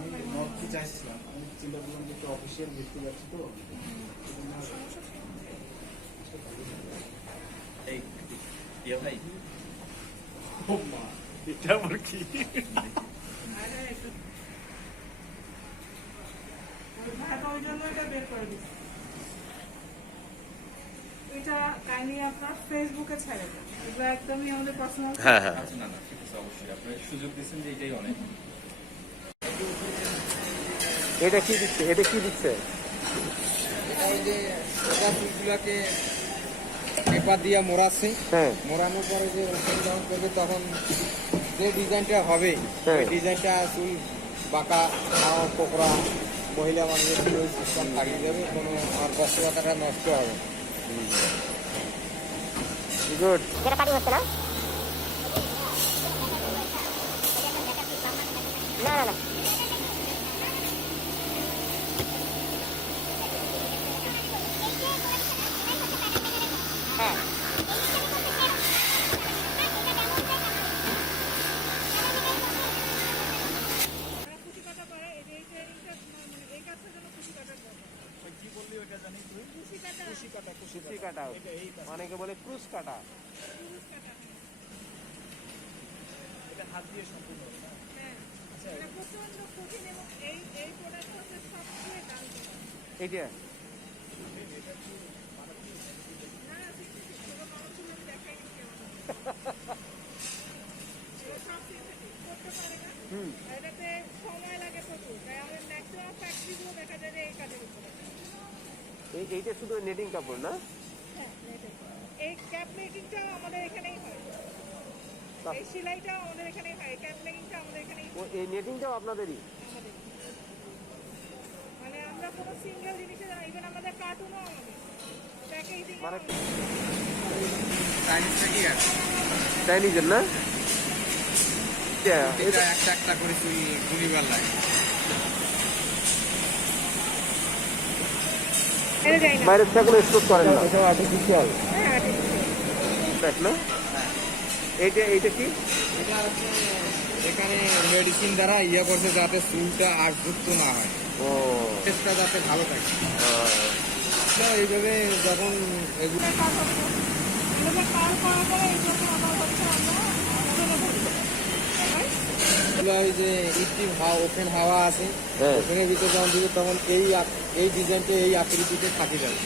আমি নর্থে চাইছিলাম আমি চিন্তা করলাম যে একটু অফিসিয়াল ঘুরতে যাচ্ছি তো। এই ইয়ে ভাই। ও মা, এটা আবার কি? ওই জন্য এটা বের করে দিচ্ছি এটা কাইন্ডলি আপনার ফেসবুকে ছেড়ে দেন। এগুলো একদমই আমাদের পার্সোনাল হ্যাঁ হ্যাঁ। আচ্ছা না না ঠিক আছে অবশ্যই। আপনি সুযোগ দিচ্ছেন যে এটাই অনেক। এটা কি দিচ্ছে? এটা কি দিচ্ছে? পেপার দিয়ে মোড়াচ্ছে। হ্যাঁ। মোড়ানোর পরে যে ডাউন করবে তখন যে ডিজাইনটা হবে হ্যাঁ। ওই ডিজাইনটা চুল বাঁকা নাও কোকড়া মহিলা মানুষের ওই সিস্টেম লাগিয়ে যাবে কোনো আর নষ্ট হবে গুড যেটা কাটিং হচ্ছে না? না না না হ্যাঁ খুশি কাটা করে এই যে এই ট্রেনিংটা মানে এই কাজটা যেন খুশি কাটার দরকার কি বললি ওইটা জানি তুই খুশি কাটা খুশি কাটা খুশি কুচি কাটা কাটা এটা এই কাজ অনেকে বলে ক্রুশ কাটা হ্যাঁ এটা প্রচণ্ড কঠিন এবং এই এই প্রোডাক্ট হচ্ছে সবচেয়ে দামি product। এইটা না না ঠিক ঠিক ঠিক ছোট মানুষ ছিল আমি দেখাই দিচ্ছি এটা সব synthetic, করতে পারে না আর এটাতে সময় লাগে প্রচুর তাই আমাদের ম্যাক্সিমাম ফ্যাক্টরিগুলো দেখা যায় এই কাজের উপরে। এই এইটা শুধু নেটিং কাপড় না? হ্যাঁ এই ক্যাপ মেকিংটাও আমাদের এখানেই হয়। এই সেলাইটাও আমাদের এখানেই হয় ক্যাপ মেকিংটা আমাদের এখানেই ও এই নেটিংটাও আপনাদেরই? মানে আমরা কোনো সিঙ্গেল জিনিসে ইভেন আমাদের কার্টুনও আমাদের। প্যাকেজিং মানে আছে না? এটা এটা একটা একটা করে চুল গুলিবার লাগে। এটা বাইরের কোনো স্টোর করেন না। এটা আর্টিফিশিয়াল হ্যাঁ দেখ না। এইটা এইটা কি? এটা এখানে মেডিসিন দ্বারা ইয়ে করছে যাতে চুলটা আশযুক্ত না হয়। ও। টেস্টটা যাতে ভালো থাকে। আহ, তো এইভাবে যখন এগুলো এটা কাজ হবে না। এটা কাজ করার পরে এই জন্য আমার হচ্ছে আমরা আমাদের উপর right? এগুলো ওই যে ইস্টিভ হাওয়া ওপেন হাওয়া আছে হ্যাঁ। ওপেনের ভিতরে যখন দিবে তখন এই এই ডিজাইনটা এই আকৃতিতে থাকি যাবে